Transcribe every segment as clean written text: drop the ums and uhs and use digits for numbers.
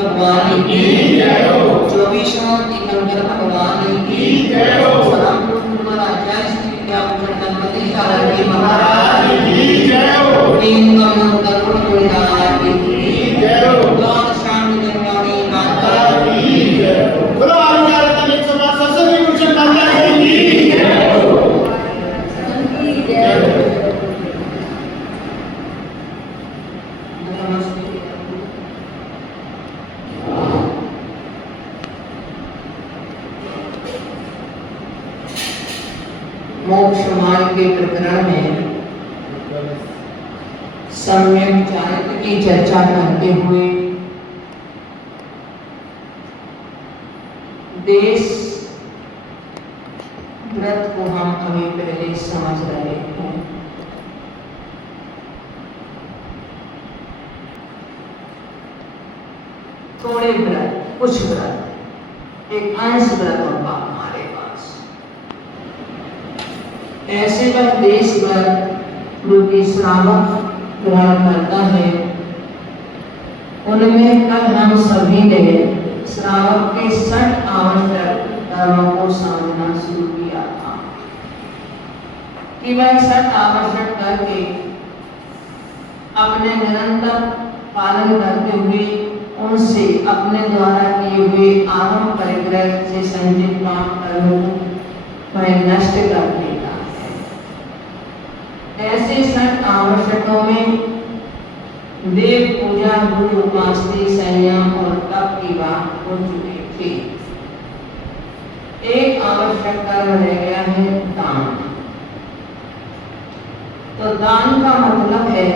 भगवान की जय हो। 24वां तीर्थंकर भगवान की जय हो। परम पूज्य आचार्य श्री विद्याभूषण गणपति शारदा जी महाराज की जय हो। नीलकमल करुण गुणगान की जय हो। लोक शांति निर्वाणी माता की जय हो। बोलो आचार्य तनिक सभा सरस्वती भूषण माता की जय हो। की जय हो। मोक्ष मार्ग के प्रकरण में सम्यक चारित्र की चर्चा करते हुए देश व्रत को हम अभी पहले समझ रहे हैं। थोड़े व्रत, कुछ व्रत, एक अंश व्रतों का हमारे पास ऐसे वह देश व्रत जो कि श्रावक ग्रहण करता है, उनमें कल हम सभी ने श्रावक के 60 आवश्यक धर्मों को समझना शुरू किया था कि वह 60 आवश्यक करके अपने निरंतर पालन करते हुए उनसे अपने द्वारा किए हुए आत्म परिग्रह से संचित काम कर्मों वह नष्ट कर देता है। ऐसे 60 आवश्यकों में देव पूजा, गुरु उपासना, संयम और तप की बात हो चुकी थी। एक आवश्यक कर्म रह गया है दान। तो दान का मतलब है,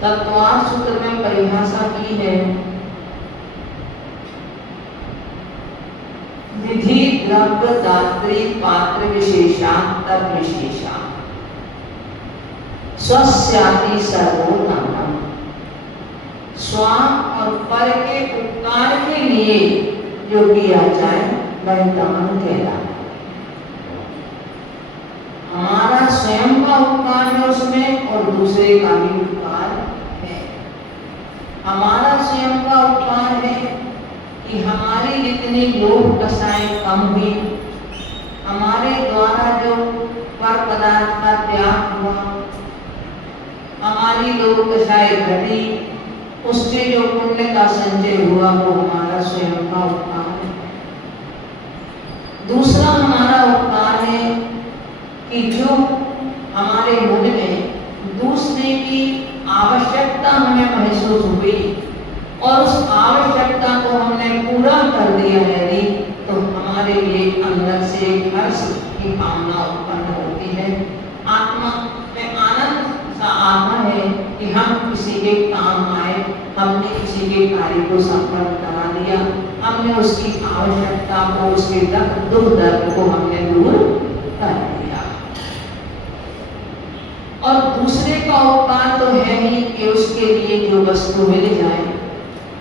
तत्वार्थ सूत्र में परिभाषा की है, विधि द्रव्य दात्री पात्र विशेषा तप विशेषा स्वस्याति सर्वोत्तम। स्व और पर के उपकार के लिए जो किया जाए वह दान कहलाता है। हमारा स्वयं का उपकार है उसमें और दूसरे का भी उपकार है। हमारा स्वयं का उपकार है कि हमारी जितनी लोभ दशाएं कम हुई, हमारे द्वारा जो पर पदार्थ का त्याग हुआ, हमारी लोभ दशाएं घटी, उससे जो पुण्य का संचय हुआ वो हमारा स्वयं का उपकार है। दूसरा हमारा उपकार है कि जो हमारे मन में दूसरे की आवश्यकता हमें महसूस हुई और उस आवश्यकता को हमने पूरा कर दिया है, तो हमारे लिए अंदर से हर्ष की भावना उत्पन्न होती है। आत्मा में आनंद सा आता है कि हम किसी के काम आए, हमने किसी के कार्य को संपन्न करा दिया, हमने उसकी आवश्यकता को, उसके दुख दर्द को हमने दूर कर दिया। और दूसरे का उपकार तो है ही कि उसके लिए जो वस्तु मिल जाए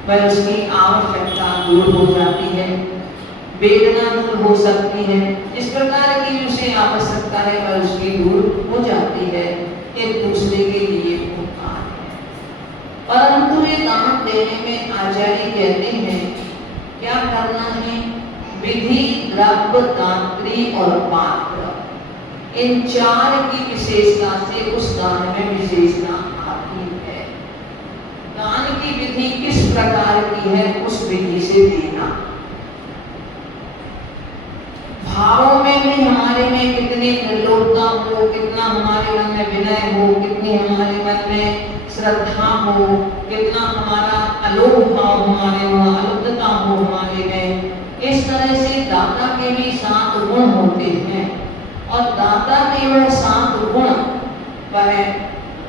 वह उसकी आवश्यकता दूर हो जाती है, वेदना दूर हो सकती है, इस प्रकार की उसे आवश्यकता है वह उसकी दूर हो जाती है। ये दूसरे के लिए उपकार है। परंतु ये दान देने में आचार्य कहते हैं क्या करना है? विधि, द्रव्य, दात्री और पात्र, इन चार की विशेषता से उस दान में विशेषता आती है। दान की विधि किस प्रकार की है, उस विधि से देना। भावों में भी हमारे में कितनी निर्लोभता हो, कितना हमारे मन में विनय हो, कितनी हमारे मन में श्रद्धा हो, कितना हमारा अलोभ भाव हमारे में, अलुप्तता हो हमारे में। इस तरह से दाता के भी 7 गुण होते हैं और दाता के वह 7 गुण वह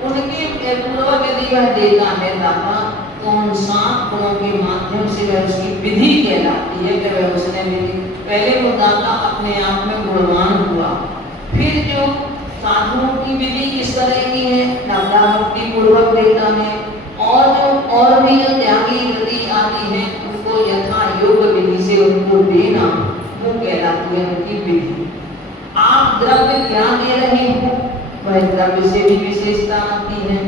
उनके पूर्वक यदि वह देता है दाता, तो उन 7 गुणों के माध्यम से वह उसकी विधि कहलाती है कि वह उसने विधि। पहले वो दाता अपने आप में गुणवान हुआ, फिर जो साधुओं की विधि किस तरह की है, भक्ति पूर्वक देता है, और भी जो त्यागी विधि आती है उनको यथा योग विधि से उनको देना, वो कहलाती है उनकी विधि। आप द्रव्य क्या दे रहे हो, वह द्रव्य से भी विशेषता आती है,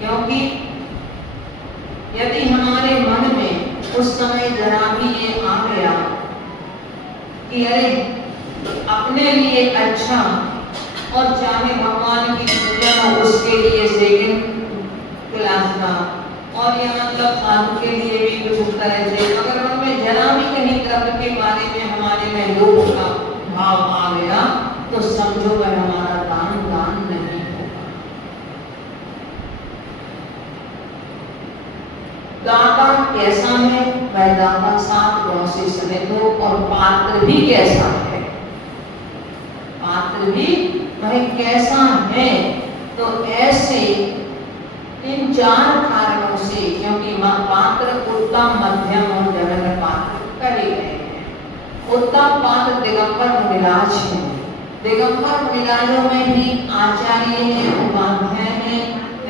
क्योंकि यदि हमारे मन में उस समय जरा भी ये आ गया कि अरे अपने लिए अच्छा और चाहे भगवान की पूजा हो उसके लिए सेकंड क्लास का, और यहाँ मतलब साधु के लिए भी कुछ उस तरह से, अगर मन में जरा भी कहीं द्रव्य के बारे में हमारे में लोभ का भाव आ गया तो समझो वह हमारा दान नहीं होगा। दाता कैसा है, वह दाता 7 गुणों से सहित हो, और पात्र भी कैसा है, पात्र भी वह कैसा है, तो ऐसे इन 4 कारणों से, क्योंकि पात्र उत्तम, मध्यम और जघन्य पात्र कहे गए हैं। उत्तम पात्र दिगंबर मुनिराज है। दिगंबर मुनिराजों में भी आचार्य है, उपाध्याय है,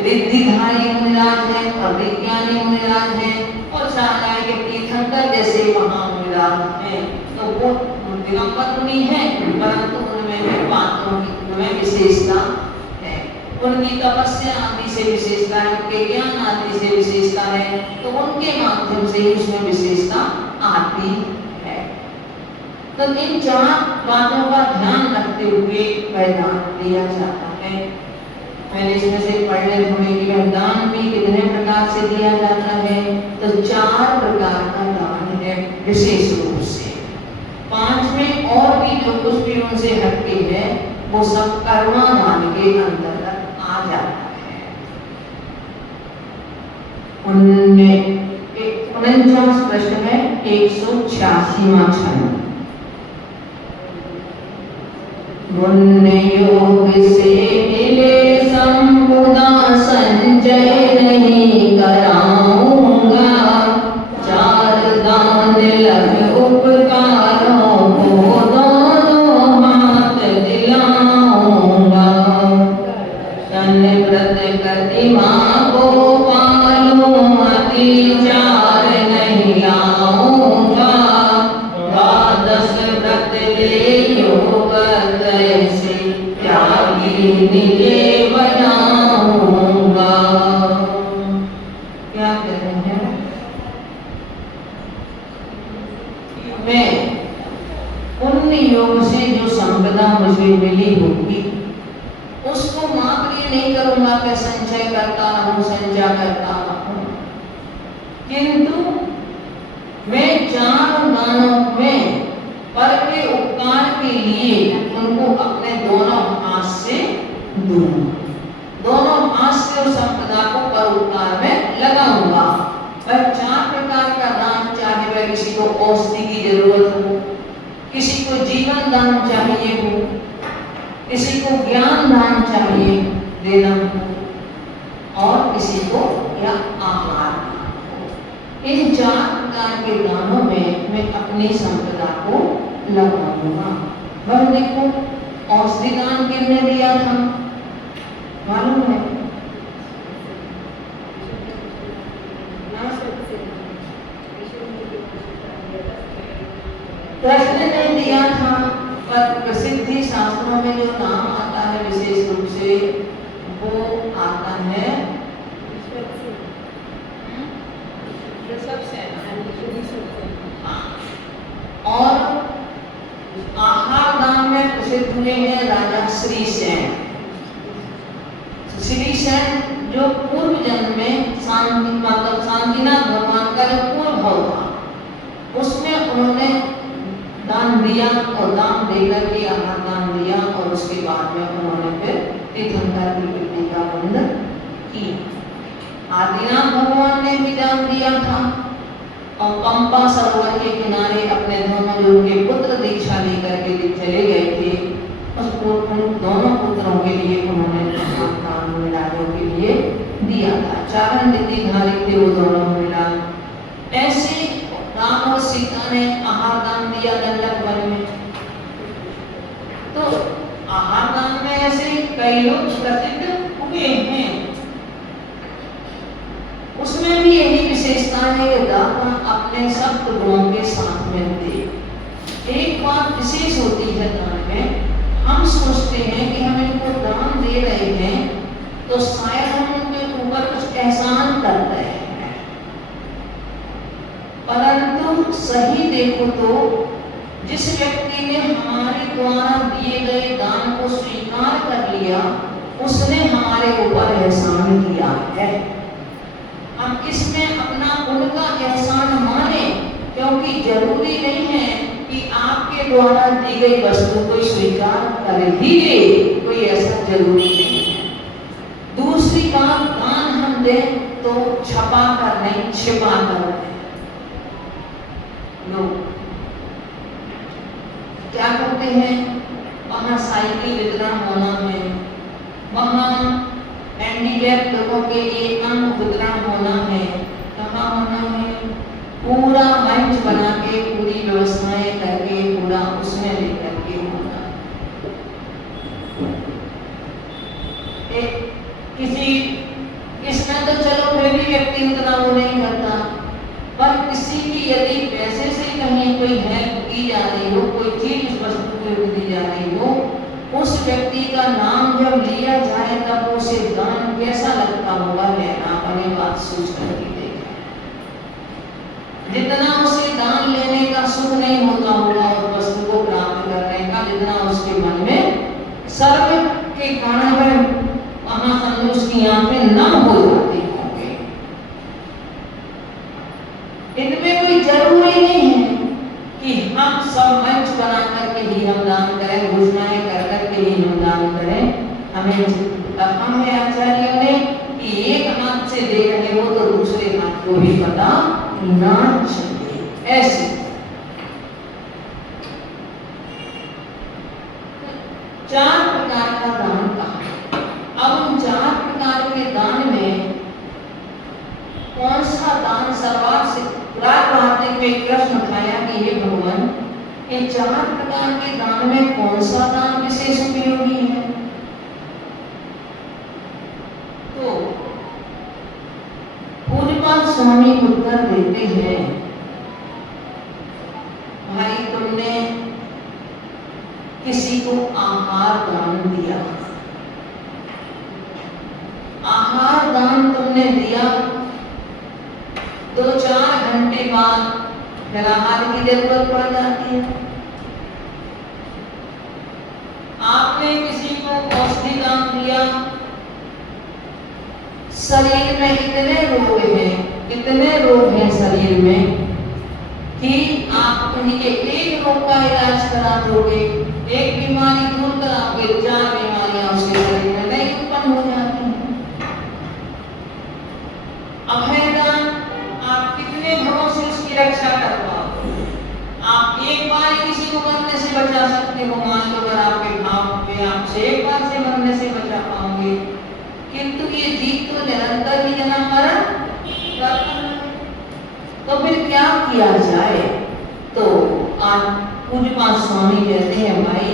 रिद्धिधारी मुनिराज है और विज्ञानी मुनिराज है, और साराय के तीर्थंकर जैसे महामुनिराज हैं। तो वो दिगंबर मुनि है, परंतु उनमें भी पात्रों की उनमें विशेषता है, उनकी तपस्या आदि से विशेषता है, उनके ज्ञान आदि से विशेषता है, तो उनके माध्यम से ही उसमें विशेषता आती है। तो इन 4 बातों का ध्यान रखते हुए वह दान दिया जाता है। मैंने इसमें से पढ़ ले थोड़े कि वह दान भी कितने प्रकार से दिया जाता है, तो 4 प्रकार का दान है विशेष रूप से। 5 में और भी जो कुछ भी उनसे हटके है वो सब कर्मा दान के अंतर्गत आ जाता है। 49 प्रश्न में 186वां छंद। पुण्य योग से मिले संपदा संचय नहीं कराऊंगा, 4 दान लग उपकारों को दोनों हाथ दिलाऊंगा, तन व्रत प्रतिमा को पालूं अतिचार नहीं लाऊंगा, 12 व्रत ले योग कैसे त्यागी निजे बनाऊंगा। क्या कह रहे हैं? मैं पुण्य योग से जो संपदा मुझे मिली होगी उसको माप लिए नहीं करूंगा कि संचय करता रहूं, संचय करता रहूं, किंतु मैं 4 दानों में पर के उपकार के लिए उनको अपने दोनों हाथ से दूंगा, दोनों हाथ से उस संपदा को पर उपकार में लगाऊंगा। वह 4 प्रकार का दान, चाहे वह किसी को औषधि की जरूरत हो, किसी को जीवन दान चाहिए हो, किसी को ज्ञान दान चाहिए देना हो, और किसी को या आहार हो। इन 4 प्रकार के दानों में मैं अपनी संपदा को लगाऊंगा। वह देखो औषधि दान किसने दिया था, मालूम राजा श्रीसेन। श्रीसेन जो पूर्व जन्म में शांतिनाथ भगवान का जो पूर्व भाव था, उसमें उन्होंने दान दिया और दान देकर के आहार दान दिया, और उसके बाद में उन्होंने फिर तीर्थंकर की वृत्ति का बंधन किया। आदिनाथ भगवान ने भी दान दिया था और पंपा सरोवर के किनारे अपने दोनों जो के पुत्र दीक्षा लेकर के चले गए थे, उन दोनों पुत्रों के लिए उन्होंने दान मिलादों के लिए दिया था। चारण नीतिधारी थे वो दोनों मिला। ऐसे राम और सीता ने आहार दान दिया दंडक वन में। तो आहार दान में ऐसे कई लोग प्रसिद्ध हुए हैं। उसमें भी यही विशेषता है कि दाता अपने सब गुणों के साथ में दे। एक बात विशेष होती है दान में, हम सोचते हैं कि हम इनको दान दे रहे हैं तो शायद हम उनके ऊपर कुछ एहसान कर रहे हैं, परंतु सही देखो तो जिस व्यक्ति ने हमारे द्वारा दिए गए दान को स्वीकार कर लिया, उसने हमारे ऊपर एहसान किया है। हम इसमें अपना उनका एहसान माने, क्योंकि जरूरी नहीं है कि आपके द्वारा दी गई वस्तु कोई स्वीकार कर ही ले, कोई ऐसा जरूरी नहीं है। दूसरी बात, दान हम दें तो छपा कर नहीं, छिपा कर दें। लोग क्या करते हैं, वहाँ साइकिल वितरण होना है, वहाँ हैंडीकैप लोगों के लिए अंग वितरण होना है, कहाँ होना है, पूरा मंच बना के पूरी व्यवस्थाएं करके पूरा उसमें लेकर के होना। किसी इसमें तो चलो फिर भी व्यक्ति उतना वो नहीं करता, पर किसी की यदि पैसे से कहीं कोई हेल्प की जा रही हो, कोई चीज वस्तु को दी जा रही हो, उस व्यक्ति का नाम जब लिया जाए तब उसे दान कैसा लगता होगा, लेना अपनी बात सोच करके देखें। जितना उसे दान लेने का सुख नहीं होता होगा और वस्तु को प्राप्त करने का, जितना उसके मन में सर्व के कारण में वहां समझो उसकी आंखें नम हो जाती होंगे। इनमें कोई जरूरी नहीं है कि हम सब मंच बना करके ही हम दान करें, घोषणाएं कर करके ही हम दान करें। हमें कहा है आचार्यों ने कि एक हाथ से दे रहे हो तो दूसरे हाथ को भी पता ना चाहिए। ऐसे चार प्रकार का दान कहा। अब हम चार प्रकार के दान में कौन सा दान सर्वाधिक, राजवार्तिक में एक प्रश्न उठाया कि हे भगवान, इन चार प्रकार के दान में कौन सा दान विशेष उपयोगी है? तो पूज्यपाद स्वामी उत्तर देते हैं, भाई तुमने किसी को आहार दान दिया, आहार दान तुमने दिया, 2-4 घंटे बाद फिर आहार की जरूरत पड़ जाती है। आपने किसी को औषधि दान दिया, शरीर में इतने रोग हैं शरीर में कि आप कहीं के एक रोग का इलाज करा दोगे, एक बीमारी दूर कराओगे, 4 बीमारियां उसके शरीर में नहीं उत्पन्न हो जाती हैं। अभयदान आप कितने भरोसे उसकी रक्षा कर पाओगे? आप एक बार किसी को मरने से बचा सकते हो, मान लो अगर आपके भाव में आपसे एक बार से मरने से बचा पाओगे, किंतु ये जीव तो निरंतर ही जन्म मरण करता है। तो फिर क्या किया जाए? तो आज पूज्यपाद स्वामी कहते हैं, भाई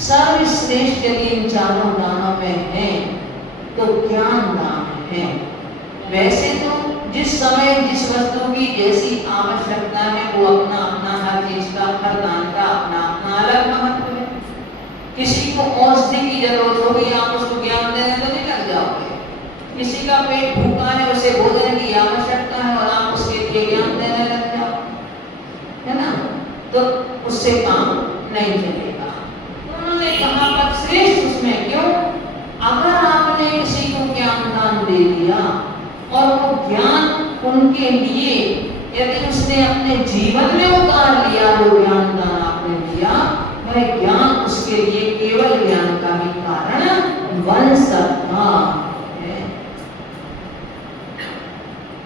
सर्वश्रेष्ठ यदि इन चारों दानों में है तो ज्ञान दान है। वैसे तो जिस समय जिस वस्तु की जैसी आवश्यकता है वो अपना अपना हर चीज का, हर दान का अपना अपना अलग महत्व है। किसी को औषधि की जरूरत होगी, आप उसको ज्ञान देने तो निकल जाओगे। किसी का पेट भूखा है, उसे भोजन की आवश्यकता है और आप उसके लिए ज्ञान देने लग जाओ, है ना, तो उससे काम नहीं चलेगा। उन्होंने कहा पद से उनके लिए यदि उसने अपने जीवन में उतार लिया वो ज्ञान दान आपने दिया, वह ज्ञान उसके लिए केवल ज्ञान का भी कारण बन सकता है।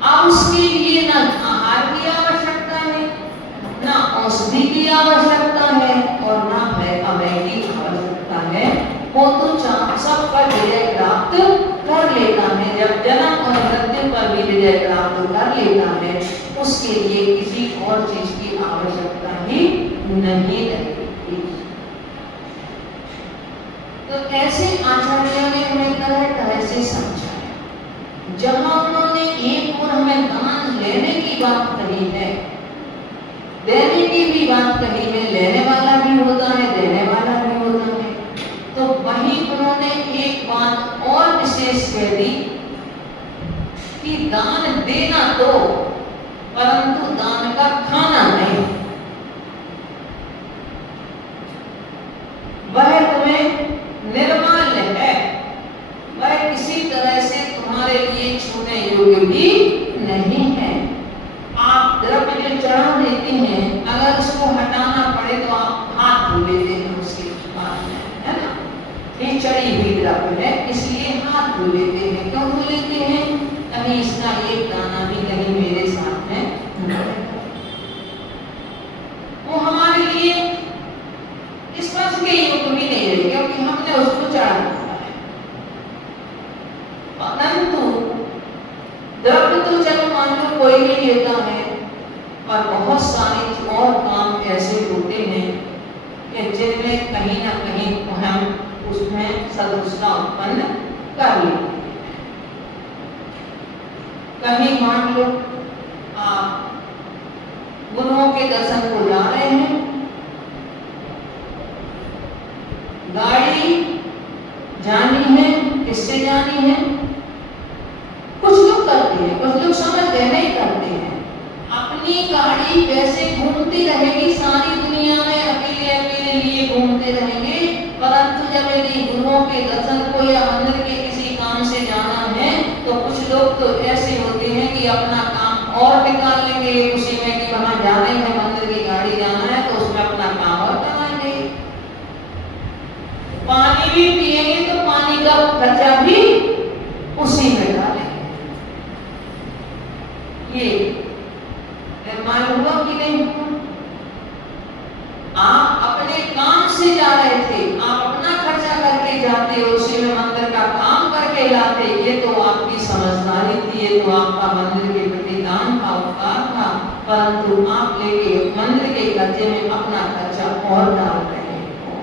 अब उसके लिए ना आहार की आवश्यकता है, ना औषधि की आवश्यकता है और ना अभय की आवश्यकता है। वो तो सब पर विजय प्राप्त कर लेता है। जब जन्म और मृत्यु पर भी विजय प्राप्त कर लेता है, उसके लिए किसी और चीज की आवश्यकता ही नहीं रहती। तो ऐसे आचार्यों ने हमें तरह तरह से समझाया। जहां उन्होंने एक और हमें दान लेने की बात कही है, देने की भी बात कही है, लेने वाला भी होता है, देने वाला भी होता है, तो वहीं उन्होंने एक बात और विशेष कह दी कि दान देना तो, परंतु दान का खाना नहीं। वह तुम्हें निर्माल्य है, वह किसी तरह से तुम्हारे लिए छूने योग्य भी नहीं है। आप द्रव्य जो चढ़ा देते हैं, अगर उसको हटाना पड़े तो आप हाथ धो लेते हैं उसके बाद में, है ना? ये चढ़ी हुई द्रव्य है, इसलिए हाथ धो लेते हैं। क्यों धो लेते हैं? कहीं इसका एक दाना भी कहीं मेरे साथ में वो हमारे लिए स्पर्श के योग भी नहीं है, क्योंकि हमने उसको चढ़ा दिया है। परंतु द्रव्य तो चलो मान लो कोई नहीं लेता है, और बहुत सारे और काम ऐसे होते हैं कि जिनमें कहीं ना कहीं हम उसमें सदुष्टा उत्पन्न कर लेते हैं। कहीं मान लो आप गुरुओं के दर्शन को जा रहे हैं, गाड़ी जानी है, किससे जानी है? कुछ लोग करते हैं, कुछ लोग समझ के नहीं करते हैं। अपनी गाड़ी वैसे घूमती रहेगी सारी दुनिया में, अकेले अकेले लिए घूमते रहेंगे, परंतु जब यदि गुरुओं के दर्शन को या मंदिर के किसी काम से जाना है, तो कुछ लोग तो ऐसे होते हैं कि अपना काम और निकाल लेंगे उसी में कि वहां जाने हैं, मंदिर की गाड़ी जाना है, तो उसमें अपना काम और कराएंगे। पानी भी पिएंगे तो पानी का खर्चा भी उसी में डालेंगे। ये मालूम हुआ कि नहीं हुआ? आप अपने काम से जा रहे थे, आप अपना खर्चा करके जाते, उसी में मंदिर का काम करके लाते, ये तो आपकी समझदारी थी, ये तो आपका मंदिर के प्रति दान का उपकार था। परंतु आप लेके मंदिर के खर्चे में अपना खर्चा और डाल रहे हो।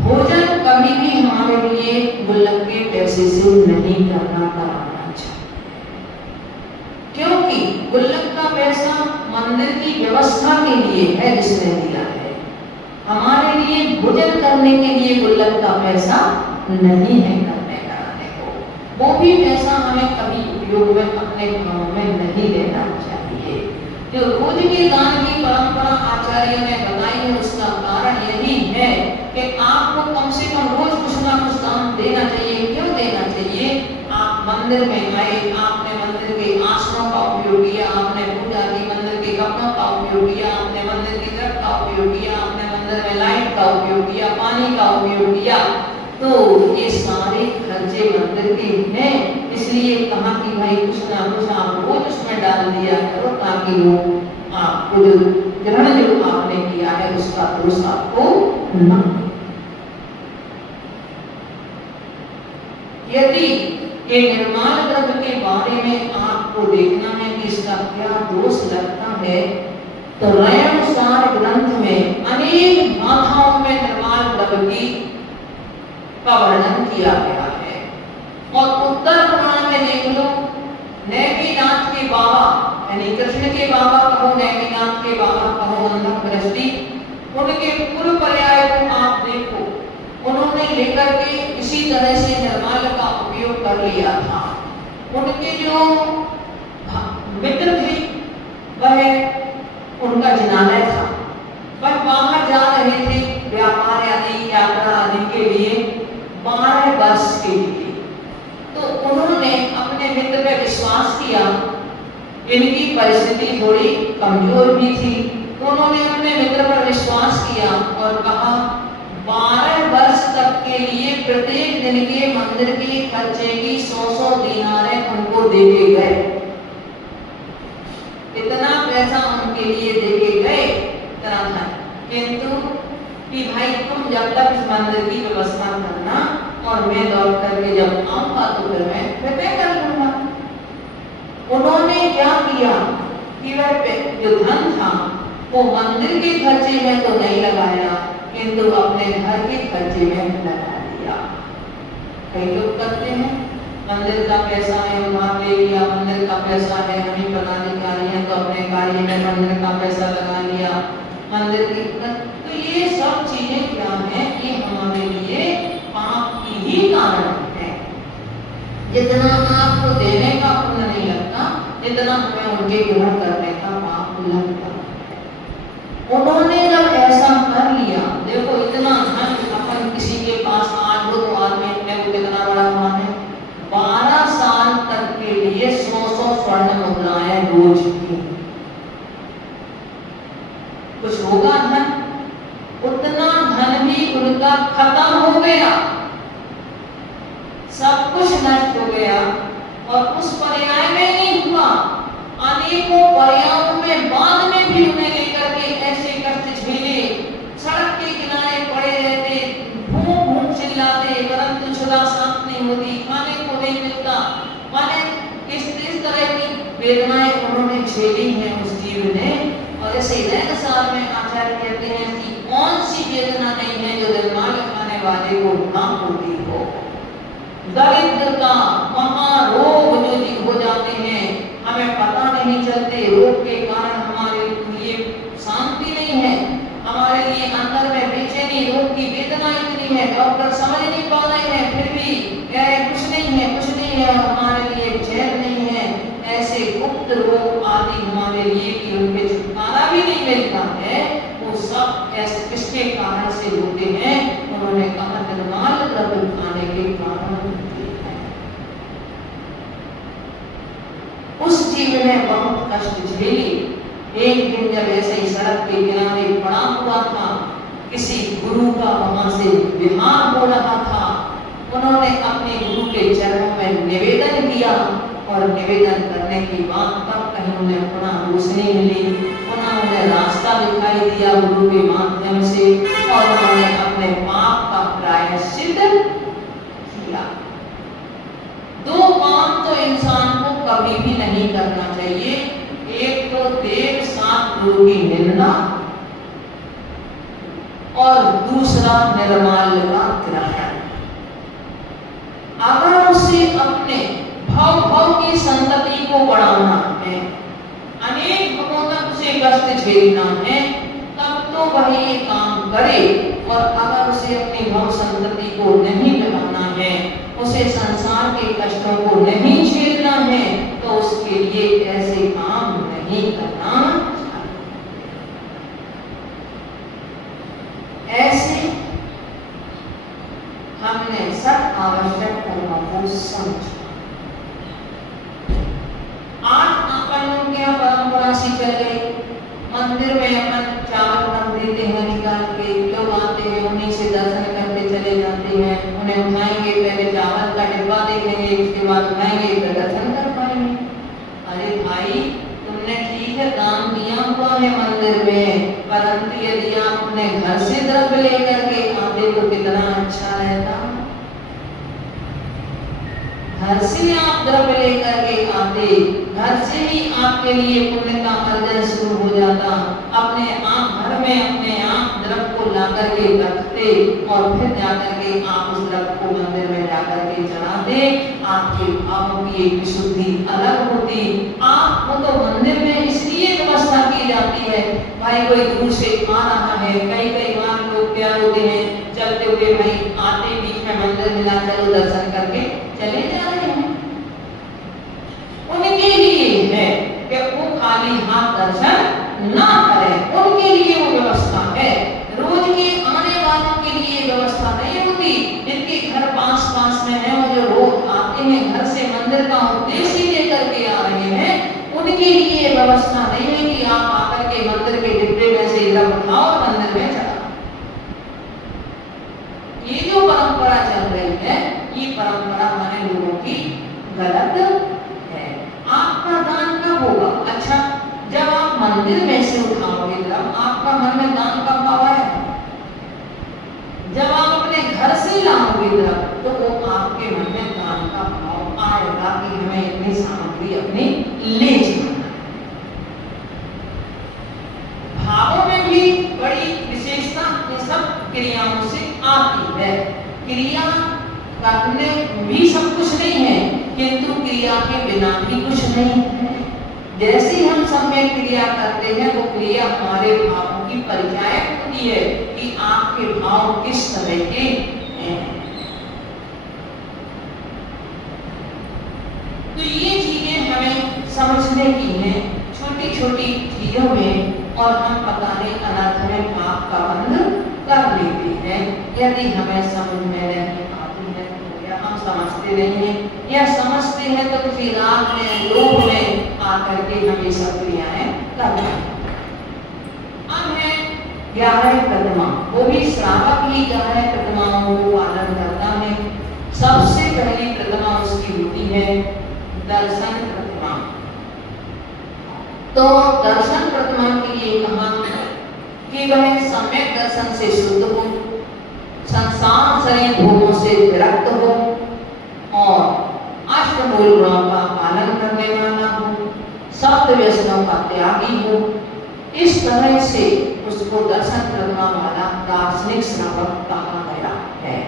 भोजन कभी भी हमारे लिए गुल्लक के पैसे से नहीं करना कराना चाहिए, क्योंकि गुल्लक का पैसा मंदिर की व्यवस्था के लिए है जिसने दिया है। हमारे लिए भोजन करने के लिए गुल्लक का पैसा नहीं है करने कराने को। वो भी पैसा हमें कभी उपयोग में अपने कामों में नहीं लेना चाहिए। जो रोज के दान की परंपरा आचार्यों ने बनाई है, उसका कारण यही है कि आपको कम से कम रोज कुछ ना कुछ दान देना चाहिए। क्यों देना चाहिए? आप मंदिर में आए, आपने मंदिर के आसनों का उपयोग किया, आपने पूजा की, मंदिर के कपड़ों का उपयोग किया, आपने मंदिर की तरफ का उपयोग किया, आपने मंदिर में लाइट का उपयोग किया, पानी का उपयोग किया, तो ये सारे खर्चे मंदिर के हैं। इसलिए कहा कि भाई कुछ ना कुछ आप रोज उसमें डाल दिया करो, ताकि लोग आपको जो ग्रहण जो आपने किया है उसका दोष आपको न। यदि ये निर्माण द्रव्य के बारे में आपको देखना है कि इसका क्या दोष लगता है, तो रयनुसार ग्रंथ में अनेक गाथाओं में निर्माण द्रव्य का वर्णन किया गया है। और उत्तर पुराण में देख लो, नेमिनाथ के बाबा यानी कृष्ण के बाबा कहो, नेमिनाथ के बाबा कहो, अंधक दृष्टि, उनके पूर्व पर्याय को आप देखो, उन्होंने लेकर के इसी तरह से निर्माल का उपयोग कर लिया था। उनके जो मित्र थे वह उनका जिनालय था, वह बाहर जा रहे थे व्यापार आदि यात्रा आदि के लिए 12 वर्ष के लिए। तो विश्वास किया। इनकी परिस्थिति थोड़ी कमजोर भी थी, तो उन्होंने अपने मित्र पर विश्वास किया और कहा 12 वर्ष तक के लिए प्रत्येक दिन के मंदिर के खर्चे की 100 दीनारें उनको देके गए। इतना पैसा उनके लिए देके गए, इतना था, किंतु कि भाई तुम जब तक इस मंदिर की व्यवस्था करना और मैं लौट करके जब आऊंगा तो फिर मैं तय कर लूंगा। उन्होंने क्या किया कि वह जो धन था वो मंदिर के खर्चे में तो नहीं लगाया, किंतु अपने घर के खर्चे में लगा दिया। कई लोग करते हैं, मंदिर का पैसा है उधार ले लिया, मंदिर का पैसा है हमें बनाने का है तो अपने कार्य में मंदिर का पैसा लगा लिया, मंदिर की। तो ये सब चीजें क्या है, ये हमारे लिए पाप की ही कारण है। जितना आपको देने का पुण्य नहीं लगता, जितना हमें उनके ग्रहण करने का पाप लगता है। उन्होंने जब ऐसा कर लिया, देखो इतना धन अपन किसी के पास आज हो तो आज में अपने को कितना बड़ा धन है। 12 साल तक के लिए 100 स्वर्ण मुद्राएं रोज की। कुछ होगा धन, उतना धन भी उनका खत्म हो गया, सब कुछ नष्ट हो गया। और उस पर्याय में नहीं हुआ, अनेकों पर्यायों में बाद में भी उन्हें लेकर के ऐसे कष्ट झेले, सड़क के किनारे पड़े रहते, भूख भूख चिल्लाते, परंतु छुड़ा साफ नहीं होती, खाने को नहीं मिलता। माने इस तरह की वेदनाएं उन्होंने झेली हैं उस जीव ने। और ऐसे ही साल में आचार्य कहते हैं कि कौन सी वेदना नहीं है जो निर्माण खाने वाले को ना होती हो। दरिद्रता, महारोग जो हो जाते हैं, हमें पता नहीं चलते, रोग के कारण हमारे लिए शांति नहीं है, हमारे लिए अंदर में बेचैनी, रोग की वेदना इतनी है, डॉक्टर समझ नहीं पा रहे हैं, फिर भी कुछ नहीं है, हमारे लिए चैन नहीं है। ऐसे गुप्त रोग आदि हमारे लिए कि उनके छुटकारा भी नहीं मिलता है, वो सब ऐसे किसके कारण से होते हैं। उन्होंने कहा निर्माल द्रव्य खाने के कारण होते हैं। उस जीव ने बहुत कष्ट झेली। एक दिन जब ऐसे ही सड़क के किनारे पड़ा हुआ था, किसी गुरु का वहां से विहार हो रहा था, उन्होंने अपने गुरु के चरणों में निवेदन किया और निवेदन करने के बाद तब कहीं उन्हें पुनः रोशनी मिली, पुनः उन्हें रास्ता दिखाई दिया गुरु के माध्यम से, और उन्होंने अपने पाप का प्रायश्चित किया। 2 काम तो इंसान को कभी भी नहीं करना चाहिए, एक तो देव साथ गुरु की निंदा और दूसरा निर्माल्य का ग्रहण। अगर उसे अपने भव की संतति को बढ़ाना है, अनेक भवों तक उसे कष्ट झेलना है, तब तो वह ये काम करे। और अगर उसे अपनी भव संतति को नहीं बढ़ाना है, उसे संसार के कष्टों को नहीं झेलना है, तो उसके लिए ऐसे काम नहीं करना चाहिए। ऐसे हमने सब आवश्यक कर्मों को समझा। आज अपन क्या परंपरा सी चल गई, मंदिर में अपन चावल रख देते हैं निकाल के, लोग आते हैं उन्हीं से दर्शन करते चले जाते हैं, उन्हें उठाएंगे, पहले चावल का डिब्बा देखेंगे, उसके बाद उठाएंगे तो दर्शन कर पाएंगे। अरे भाई तुमने ठीक है दान दिया हुआ है मंदिर में, परंतु यदि आप अपने घर से द्रव्य लेकर के आते तो कितना अच्छा रहता। घर से आप द्रव्य लेकर के आते, घर से ही आपके लिए पुण्य का अर्जन शुरू हो जाता। अपने आप घर में अपने आप द्रव्य को ला करके रखते और फिर जाकर के आप उस द्रव्य को मंदिर में जाकर के चढ़ाते, आपके भावों की एक विशुद्धि अलग होती। आपको तो मंदिर में इसलिए व्यवस्था की जाती है, भाई कोई दूर से आ रहा है, कई बार लोग क्या होते हैं चलते हुए भाई आते बीच में मंदिर मिला, चलो दर्शन करके चले जा रहे हैं। उनके लिए है कि वो खाली हाथ दर्शन ना करें, उनके लिए वो व्यवस्था है। रोज के आने वालों के लिए व्यवस्था नहीं होती। जिनके घर पास में है और जो रोज आते हैं घर से मंदिर का उद्देश्य लेकर के उनके लिए व्यवस्था नहीं है कि आप आकर के मंदिर के डिब्बे में से इधर उठाओ और मंदिर में चढ़ाओ। ये जो परंपरा चल रही है, ये परंपरा हमारे लोगों की गलत है। आपका दान कब होगा? अच्छा, जब आप मंदिर में से उठाओगे तब आपका मन में दान का भाव है। जब आप अपने घर से लाओगे तब तो वो आपके मन में दान का भाव आएगा कि हमें इतनी सामग्री अपनी ले जाना है। भावों में भी बड़ी विशेषता इन सब क्रियाओं से आती है। क्रिया करने भी सब कुछ नहीं है, किंतु क्रिया के बिना भी कुछ नहीं है। जैसे हम सम्यक क्रिया करते हैं, वो क्रिया हमारे भावों की परिचायक होती है कि आपके भाव किस तरह के हैं। तो ये चीजें हमें समझने की हैं, छोटी छोटी चीजों में, और हम पता नहीं अनर्थ में पाप का बंध कर लेते हैं। यदि हमें समझ में नहीं आती है तो या हम समझते नहीं हैं, या समझते हैं तो किसी राग में, लोभ में आकर के हम ये सब क्रियाएं करते हैं। अब है 11 प्रतिमा, वो भी श्रावक ही 11 प्रतिमाओं को पालन करता है। सबसे पहली प्रतिमा उसकी होती है दर्शन प्रतिमा। तो दर्शन प्रतिमा के लिए कहा कि वह सम्यक दर्शन से शुद्ध हो, संसार शरीर भोगों से विरक्त हो और अष्टमूल गुणों का पालन करने वाला हो, सप्त व्यसनों का त्यागी हो। इस तरह से उसको दर्शन प्रतिमा वाला दार्शनिक श्रावक कहा गया है।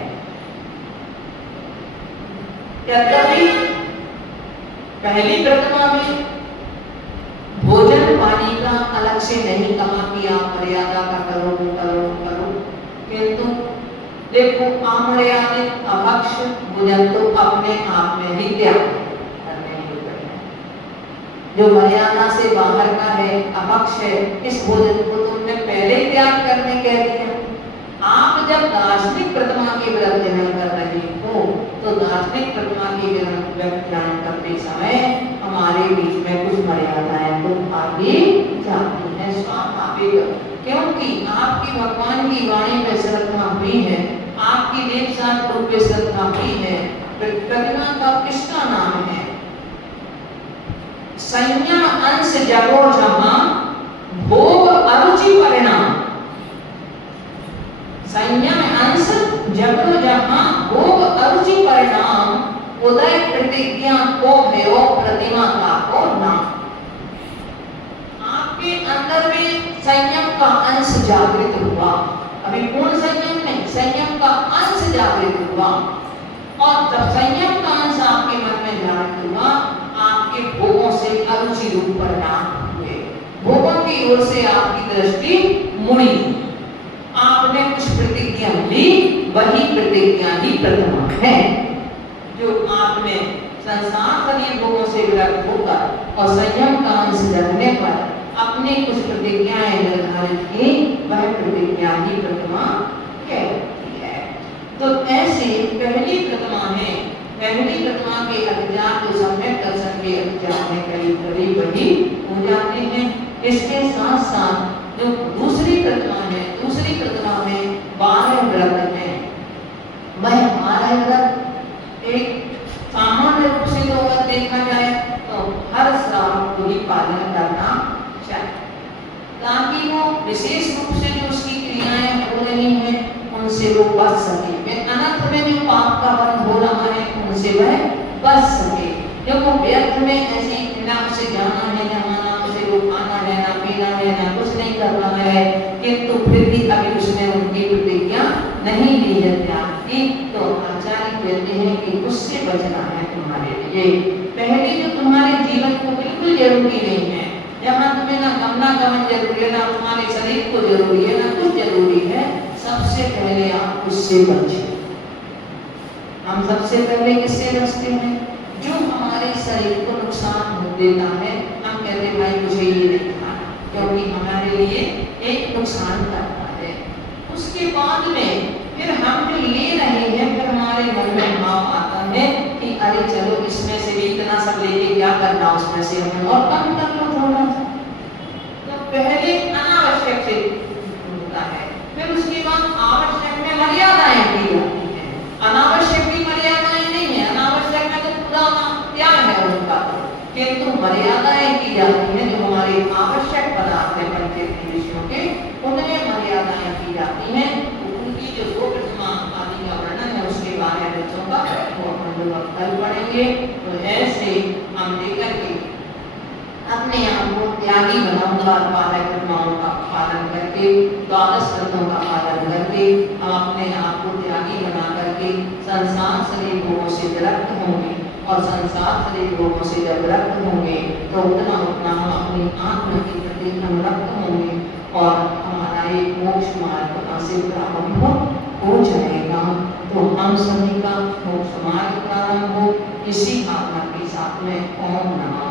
यद्यपि पहली प्रतिमा में भोजन पानी का अलग से नहीं कहा कि आप मर्यादा का करो करो करो, किंतु देखो अमर्यादित अभक्ष भोजन तो अपने आप में ही त्याग करने योग्य है। जो मर्यादा से बाहर का है, अभक्ष है, इस भोजन को तुमने पहले ही त्याग करने कह दिया। आप जब दार्शनिक प्रतिमा के विरुद्ध कर रहे हो तो दार्शनिक प्रतिमा के व्याख्यान करते समय हमारे बीच में कुछ मर्यादाएं तो आगे जाती हैं स्वाभाविक, क्योंकि आपकी भगवान की वाणी में श्रद्धा हुई है, आपकी देव शास्त्र रूप में श्रद्धा हुई है। प्रतिमा का किसका नाम है? संयम अंश जगो जहां भोग अरुचि परिणाम। संयम अंश जगो जहां भोग अरुचि परिणाम, उदय प्रतिज्ञा को भयो प्रतिमा का को नाम। आपके अंदर में संयम का अंश जागृत हुआ, अभी पूर्ण संयम नहीं, संयम का अंश जागृत हुआ, और जब संयम का अंश आपके मन में जागृत हुआ, आपके भोगों से अरुचि रूप परिणाम हुए। भोगों की ओर से आपकी दृष्टि मुड़ी, आपने कुछ प्रतिज्ञा ली, वही प्रतिज्ञा ही प्रतिमा है। जो आपने संसार शरीर भोगों से विरक्त होकर और संयम का अंश जगने पर अपनी कुछ प्रतिज्ञाएं निर्धारित की, वह प्रतिज्ञा ही प्रतिमा कहती है। तो ऐसी पहली प्रतिमा है, पहली प्रतिमा के अधिकार जो सम्यक दर्शन के अधिकार में करीब करीब वही हो जाते हैं। इसके साथ साथ जो दूसरी प्रतिमा है, दूसरी प्रतिमा में 12 व्रत हैं। वह 12 व्रत एक सामान्य रूप से तो अगर देखा जाए तो हर श्रावक को ही पालन करना चाहिए, ताकि वो विशेष रूप से जो उसकी क्रियाएं हो रही हैं उनसे वो बच सके। वे अनर्थ में जो पाप का बंध हो रहा है उनसे वह बच सके। जो वो व्यर्थ में ऐसी नाम से जाना है, जमाना से वो खाना है, ना पीना है, ना कुछ नहीं कर रहा है, किंतु फिर भी अभी उसने उनकी प्रतिज्ञा नहीं ली है त्याग की, तो आचार्य कहते हैं कि उससे बचना है तुम्हारे लिए। पहले जो तुम्हारे जीवन को बिल्कुल जरूरी नहीं है, जहाँ तुम्हें ना गमना गमन जरूरी है, ना तुम्हारे शरीर को जरूरी है, ना कुछ जरूरी है, सबसे पहले आप उससे बचें। हम सबसे पहले किससे बचते हैं? जो हमारे शरीर को नुकसान देता है, हम कहते हैं भाई मुझे ये नहीं खाना, क्योंकि हमारे लिए एक नुकसान करता है। उसके बाद में फिर हम जो ले रहे हैं, फिर हमारे मन में भाव आता है कि अरे चलो इसमें से भी इतना सब लेके क्या करना, उसमें से हमें और कम कर लो, पहले अनावश्यक से होता है, फिर उसके बाद आवश्यक में मर्यादाएं की जाती हैं। अनावश्यक की मर्यादाएं नहीं है, अनावश्यक में तो पूरा त्याग है उनका, किंतु मर्यादाएं की जाती हैं जो हमारे आवश्यक पदार्थ है पंचेंद्रिय विषयों के, उनमें मर्यादाएं की जाती हैं। उनकी जो दो प्रतिमा आदि का वर्णन है उसके बारे में बच्चों का वो अपन लोग कल पढ़ेंगे। तो ऐसे हम लेकर के अपने आप को त्यागी बनाऊंगा, बारह प्रतिमाओं का पालन करके, द्वादश ग्रंथों का पालन करके हम अपने आप को त्यागी बना करके संसार शरीर भोगों से विरक्त होंगे। और संसार शरीर भोगों से जब विरक्त होंगे तो उतना उतना हम अपनी आत्मा के प्रति अनुरक्त होंगे और हमारा एक मोक्ष मार्ग से प्रारंभ हो जाएगा। तो हम सभी का मोक्ष मार्ग प्रारंभ हो इसी आत्मा के साथ में ओम नमः